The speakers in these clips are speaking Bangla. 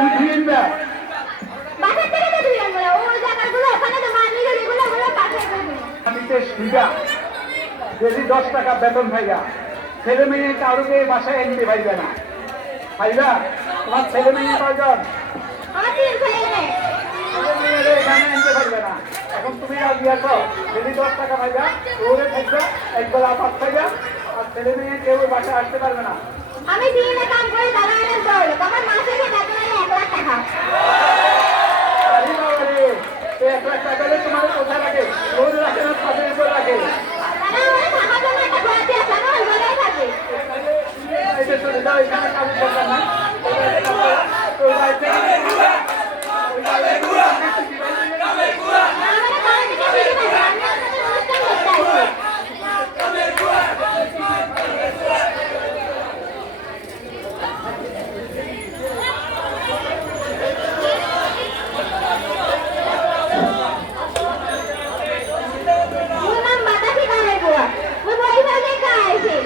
তুই ধুয়ে না বাসা থেকে তো ধুয়ে আনবো না, ওই জায়গাগুলো ওখানে তো মানি গেলে এগুলো বাসায় করে দেবো। আমিতে সুবিধা যদি 10 টাকা বেতন পাইবা ছেলে মেয়ে কারোকে বাসায় এনতে পাইবে না পাইবা তোমার ছেলে মেয়ে কয়জন আমার 3 ছেলে মেয়ে। ছেলে মেয়েরে এখানে এনতে পারবে না এখন তুমি রাজি আছো যদি 10 টাকা পাইবা ওরে খাইবা একবেলা ভাত খাইবা আর ছেলে মেয়ে কেউ বাসায় আসতে পারবে না আমি দিনে কাম করে দাদা অনেক বড় লোক, আমার মাসে বেতন হলো 1 লাখ টাকা। আরে বাবা রে এই 1 লাখ টাকা তোমার কোথায় লাগে ওর রাখে না ছাদের উপর রাখে দাদা আমার থাকার জন্য একটা ঘর দিয়ে আছে, আমার ওই ঘরেই থাকে। এই যে চলে যাও এখানে কাজ দরকার না ওই বাড়িতে আমার ঘরে থেকে ফিরে যাবে, আমি আপনাদের অনুষ্ঠান করতে আসবো। মোৰ নাম বাতাসী কানের বুয়া, মই বরিশালে খাইছি।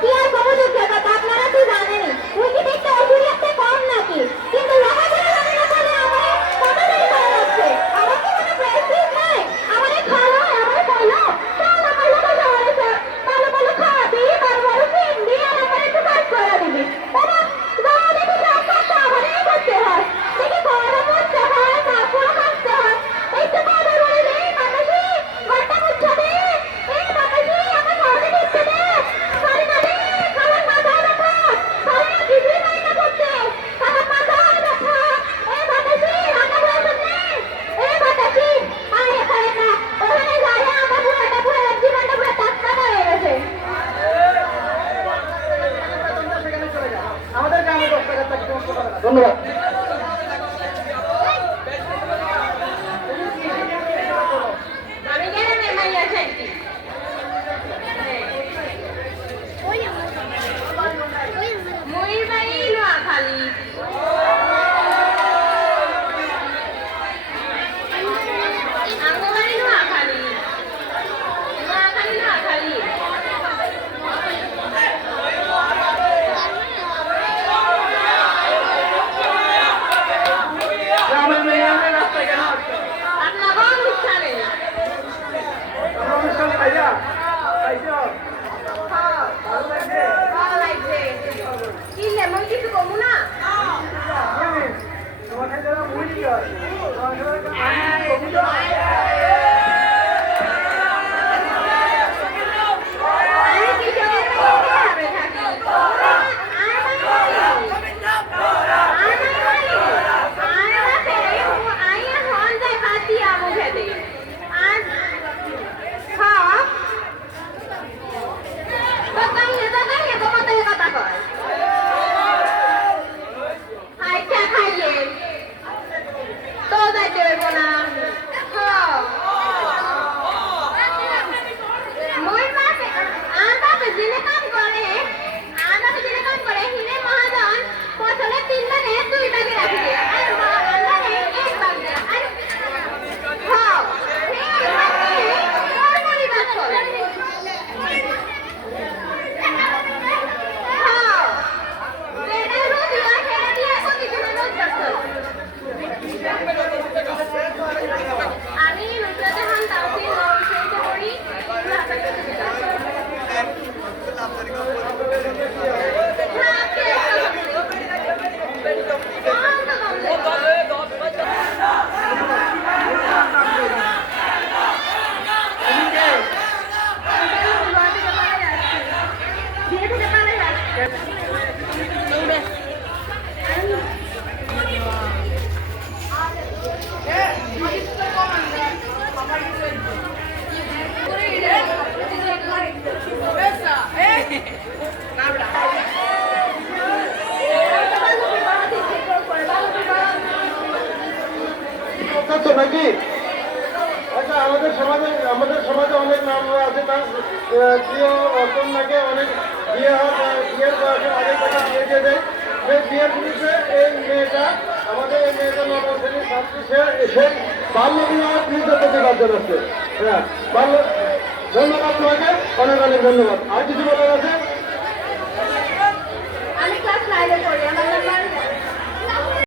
কি আর কব দুঃখের কথা, আপনারা তো জানেনই ওই কি দেখতে অসুরি একটা কম নাকি, কিন্তু লেখাপড়া জানি না বলে আমার কতদিন করা যাচ্ছে। আমার কি কোনো প্রেস্টিজ নাই? আমারে খাওয়া আমারে বলো চল আমার লোক শহরে চল, ভালো ভালো খাওয়াবি, বড় বড় কিনবি আর আমার একটু কাজ করে দিবি। বাবা যাওয়া দেখি সব কাজটা আমারই করতে হয়, দেখি ঘরে বসতে হয়, কাপড় কাচতে হয়, এই তো কদর বলে নেই বাতাসি ঘরটা মুছে দে, এই বাতাসি আমার ঘরে ঢুকতে দে, পারি না রে, খাবার মাথা ব্যথা, খাবার কিছুই পারি না করতে, খাবার মাথা ব্যথা, এই বাতাসি রান্না করে শুনলে, এই বাতাসি আয় এখানে না, ওখানে যায় আমার বুড়াটা পুরো জীবনটা পুরো টাটকা হয়ে গেছে। আমাদের গ্রামে 10 টাকা চাকরি করতে পারে না ধন্যবাদ আমি গেলে মেমাই আসাইছি ময়ূর বাড়ি নোয়াখালী। আমার বাড়ি নোয়াখালী, নোয়াখালী নোয়াখালী। গ্রামের মেয়ে আমি রাস্তায় কেন আসছে আপনার অনুষ্ঠানে আমরা অনুষ্ঠান পাইয়া পাইছো ভালো লাগছে ভালো লাগছে। কি লেমন কিছু কমু না? তোমার কাছে মুড়ি হয় তোমার কাছে কবি আমি কিশোরের মেয়ে থাকি। আমি নুসরাত জাহান তাওসিফ নববিষয়িত পড়ি নাকি আচ্ছা আমাদের সমাজে অনেক নাম আছে তার প্রিয় কন্যাকে অনেক বিয়ে হয় বিয়ের বয়সের আগে তাকে বিয়ে দিয়ে দেয় সেই বিয়ের বিরুদ্ধে এই মেয়েটা আমাদের এই মেয়েটা নবম শ্রেণীর ছাত্রী সে বাল্য বিবাহের বিরুদ্ধে প্রতিবাদ জানাচ্ছে হ্যাঁ ধন্যবাদ তোমাকে অনেক অনেক ধন্যবাদ আর কিছু বলার আছে